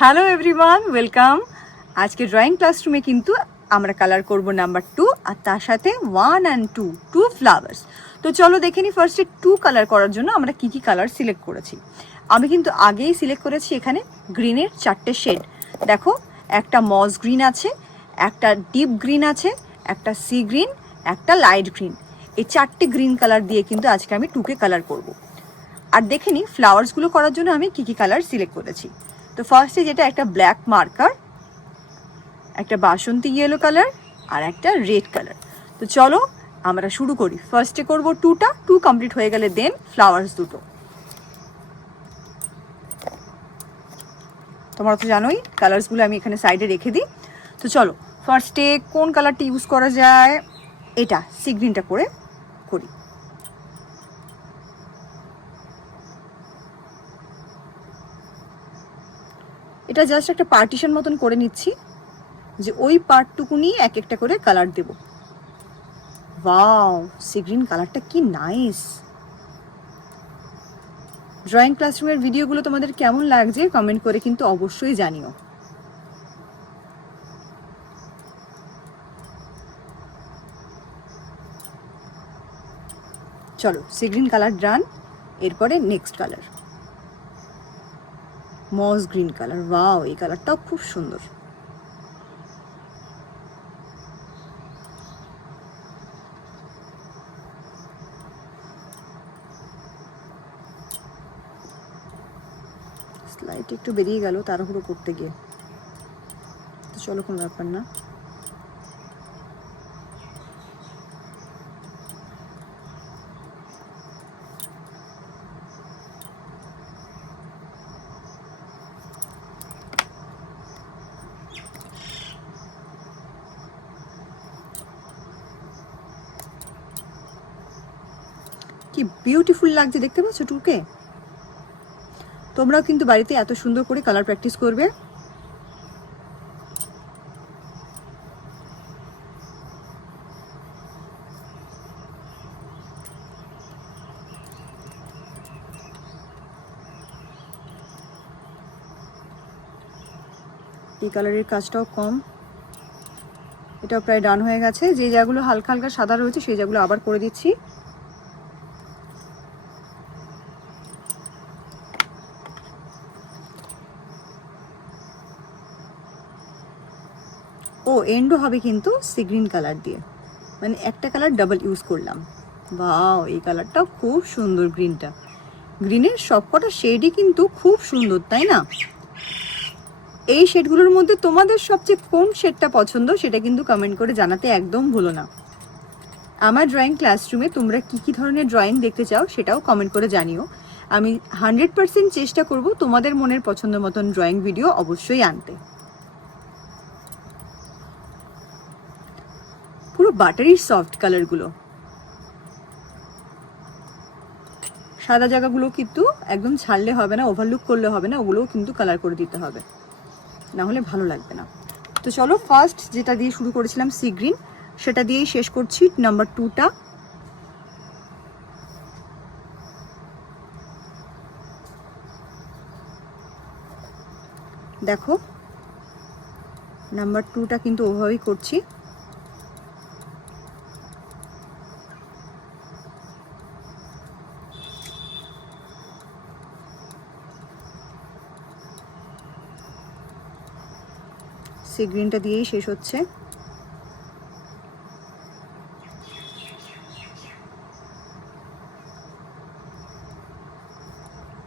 Hello everyone, welcome. আজকে drawing ক্লাসরুমে কিন্তু আমরা কালার করব নাম্বার 2 আর তার সাথে 1 অ্যান্ড 2 ফ্লাওয়ার্স। তো চলো দেখে নিই ফার্স্টে 2 কালার করার জন্য আমরা কি কি কালার সিলেক্ট করেছি। আমি কিন্তু আগেই সিলেক্ট করেছি এখানে গ্রিনের 4টে শেড। দেখো, একটা মস গ্রিন আছে, একটা ডিপ গ্রিন আছে, একটা সি গ্রিন, একটা লাইট গ্রিন। এই 4টে গ্রিন কালার দিয়ে কিন্তু আজকে আমি 2কে কালার করব। আর দেখে নিই ফ্লাওয়ার্সগুলো করার জন্য আমি কি কি কালার সিলেক্ট করেছি। তো ফার্স্টে যেটা একটা ব্ল্যাক মার্কার, একটা বাসন্তী ইয়েলো কালার আর একটা রেড কালার। তো চলো আমরা শুরু করি। ফার্স্টে করব 2টা, 2 কমপ্লিট হয়ে গেলে দেন ফ্লাওয়ার্স দুটো। তোমরা তো জানোই কালার্সগুলো আমি এখানে সাইডে রেখে দিই। তো চলো ফার্স্টে কোন কালারটা ইউজ করা যায়, এটা সি গ্রিনটা করে করি। এটা জাস্ট একটা পার্টিশন মতন করে নিচ্ছি, যে ওই পার্টটুকু নিয়ে এক একটা করে কালার দেব। ওয়াও, সি গ্রিন কালারটা কি নাইস। ড্রয়িং ক্লাসরুমের ভিডিওগুলো তোমাদের কেমন লাগছে কমেন্ট করে কিন্তু অবশ্যই জানিও। চলো সি গ্রিন কালার ডান। এরপরে নেক্সট কালার মস গ্রিন কালার। ওয়াও, এই কালারটাও খুব সুন্দর। স্লাইড একটু বেরিয়ে গেল তাড়াহুড়ো করতে গিয়ে, তো চলো কোনো ব্যাপার না। কি বিউটিফুল লাগছে দেখতে পাচ্ছ টুকে। তোমরাও কিন্তু বাড়িতে এত সুন্দর করে কালার প্র্যাকটিস করবে। এই কালারের কাজটাও কম, এটাও প্রায় ডান হয়ে গেছে। যে জায়গাগুলো হালকা হালকা সাদা রয়েছে সেই জায়গাগুলো আবার করে দিচ্ছি। ও এন্ডও হবে কিন্তু সি গ্রিন কালার দিয়ে, মানে একটা কালার ডাবল ইউজ করলাম। বাও, এই কালারটাও খুব সুন্দর। গ্রিনটা, গ্রিনের সবকটা শেডই কিন্তু খুব সুন্দর, তাই না? এই শেডগুলোর মধ্যে তোমাদের সবচেয়ে কোন শেডটা পছন্দ সেটা কিন্তু কমেন্ট করে জানাতে একদম ভুলো না। আমার ড্রয়িং ক্লাসরুমে তোমরা কি কি ধরনের ড্রয়িং দেখতে চাও সেটাও কমেন্ট করে জানিও। আমি 100% চেষ্টা করব তোমাদের মনের পছন্দ মতন ড্রয়িং ভিডিও অবশ্যই আনতে। পুরো বাটারি সফট কালারগুলো, সাদা জায়গাগুলো কিন্তু একদম ছাড়লে হবে না, ওভারলুক করলে হবে না, ওগুলোও কিন্তু কালার করে দিতে হবে, না হলে ভালো লাগবে না। তো চলো ফার্স্ট যেটা দিয়ে শুরু করেছিলাম সি গ্রিন, সেটা দিয়েই শেষ করছি নাম্বার 2টা। দেখো নাম্বার 2টা কিন্তু ওভাবেই করছি। সি গ্রিনটা দিয়েই শেষ হচ্ছে।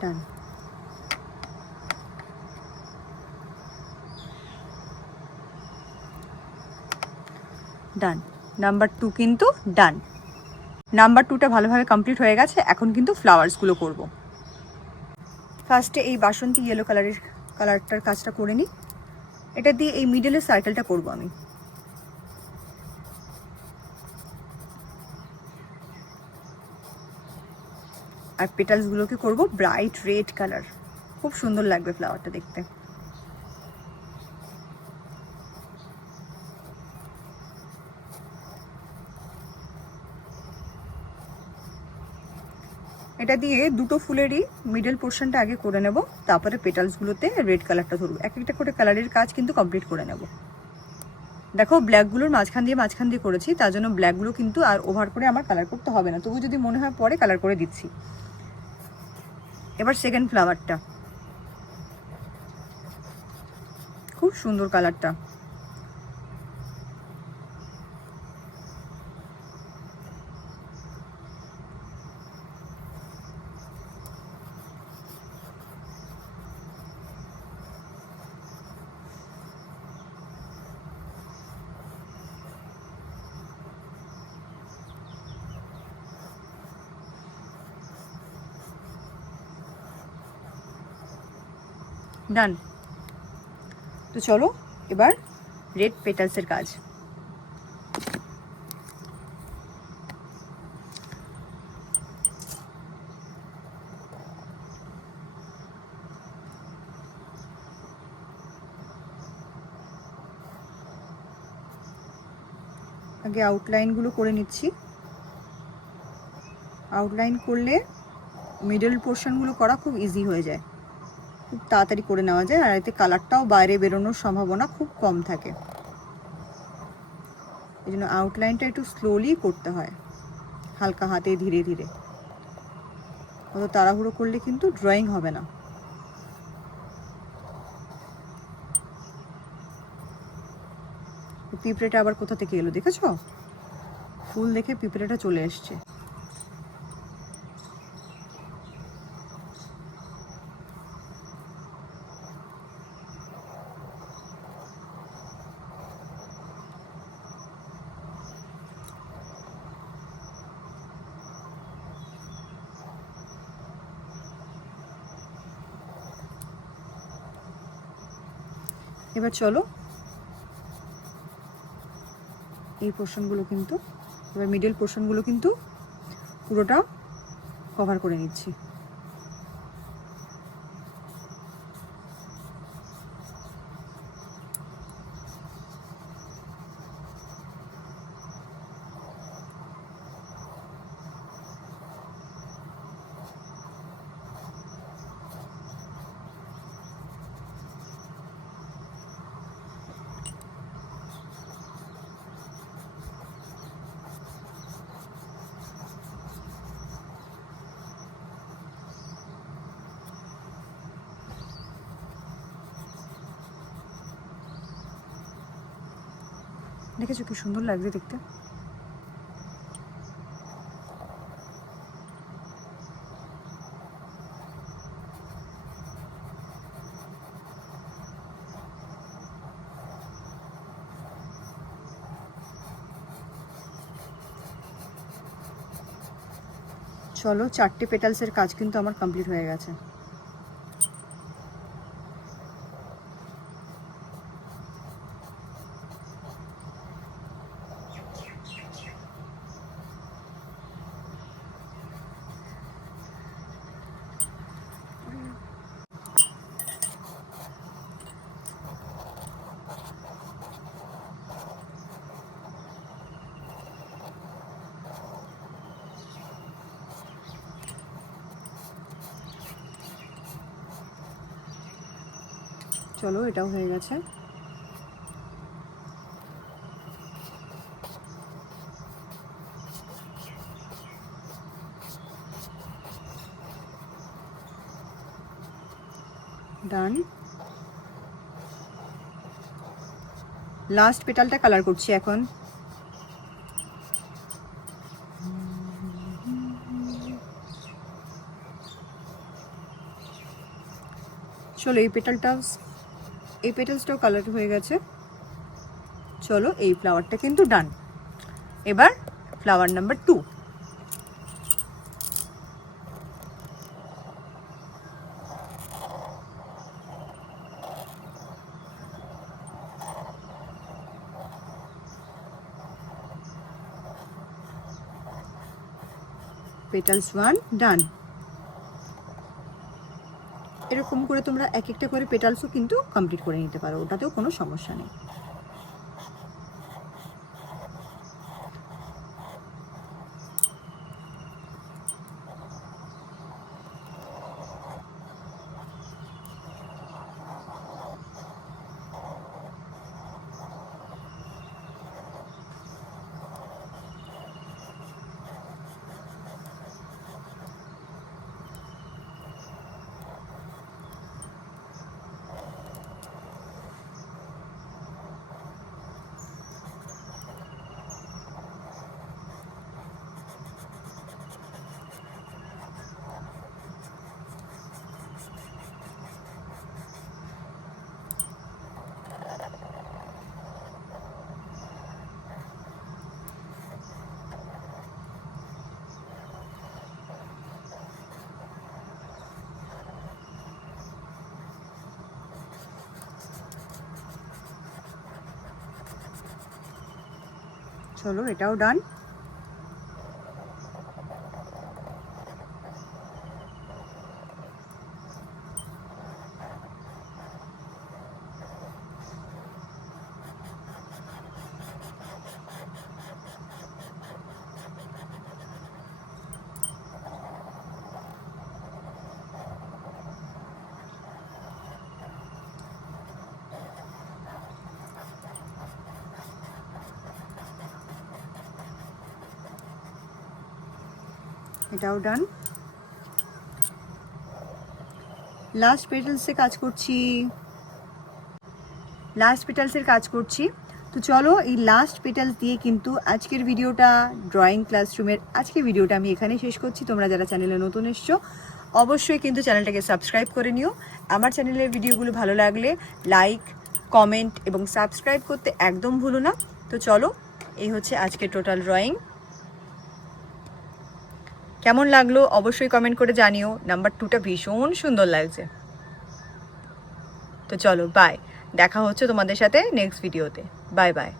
ডান। ডান, নাম্বার 2 কিন্তু ডান। নাম্বার 2টা ভালোভাবে কমপ্লিট হয়ে গেছে। এখন কিন্তু ফ্লাওয়ার্সগুলো করব। ফার্স্টে এই বাসন্তী ইয়েলো কালারটার কাজটা করে নিই। এটা দিয়ে এই মিডলের সার্কেলটা করব আমি। আর পেটালসগুলোকে করব ব্রাইট রেড কালার, খুব সুন্দর লাগবে ফ্লাওয়ারটা দেখতে। এটা দিয়ে দুটো ফুলেরই মিডল পোর্শনটা আগে করে নেব, তারপরে পেটালসগুলোতে রেড কালারটা ধরবো। এক একটা করে কালারের কাজ কিন্তু কমপ্লিট করে নেব। দেখো ব্ল্যাকগুলোর মাঝখান দিয়ে করেছি, তার জন্য ব্ল্যাকগুলো কিন্তু আর ওভার করে আমার কালার করতে হবে না, তবু যদি মনে হয় পরে কালার করে দিচ্ছি। এবার সেকেন্ড ফ্লাওয়ারটা, খুব সুন্দর কালারটা। ডান। তো চলো এবার রেড পেটালসের কাজ। আগে আউটলাইনগুলো করে নিচ্ছি। আউটলাইন করলে মিডল পোর্শনগুলো করা খুব ইজি হয়ে যায়, খুব তাড়াতাড়ি করে নেওয়া যায়, আর এতে কালারটাও বাইরে বেরোনোর সম্ভাবনা খুব কম থাকে। এই জন্য আউটলাইনটা একটু স্লোলি করতে হয়, হালকা হাতে ধীরে ধীরে। অত তাড়াহুড়ো করলে কিন্তু ড্রয়িং হবে না। পিঁপড়েটা আবার কোথা থেকে এলো দেখেছো? ফুল দেখে পিঁপড়েটা চলে এসছে। এবার চলো এই পোর্শনগুলো কিন্তু, এবার মিডল পোর্শনগুলো কিন্তু পুরোটা কভার করে নিচ্ছি। দেখেছো কি সুন্দর লাগছে দেখতে? চলো 4টে পেটালসের কাজ কিন্তু আমার কমপ্লিট হয়ে গেছে। চলো এটাও হয়ে গেছে। ডান। লাস্ট পেটালটা কালার করছি এখন। চলো এই পেটালসটাও কালার হয়ে গেছে। চলো এই ফ্লাওয়ারটা কিন্তু ডান। এবার ফ্লাওয়ার নাম্বার 2। পেটালস 1 ডান। এরকম করে তোমরা এক একটা করে পেটালসও কিন্তু কমপ্লিট করে নিতে পারো, ওটাতেও কোনো সমস্যা নেই। চলো এটাও ডান। এটাও ডান। লাস্ট পেটালসে কাজ করছি, লাস্ট পেটালসের কাজ করছি। তো চলো এই লাস্ট পেটালস দিয়ে কিন্তু আজকের ভিডিওটা, ড্রয়িং ক্লাসরুমের আজকের ভিডিওটা আমি এখানে শেষ করছি। তোমরা যারা চ্যানেলে নতুন এসছো অবশ্যই কিন্তু চ্যানেলটাকে সাবস্ক্রাইব করে নিও। আমার চ্যানেলের ভিডিওগুলো ভালো লাগলে লাইক, কমেন্ট এবং সাবস্ক্রাইব করতে একদম ভুলো না। তো চলো, এই হচ্ছে আজকের টোটাল ড্রয়িং। কেমন লাগলো অবশ্যই কমেন্ট করে জানিও। নাম্বার 2টা ভীষণ সুন্দর লাগছে। তো চলো বাই, দেখা হচ্ছে তোমাদের সাথে নেক্সট ভিডিওতে। Bye bye.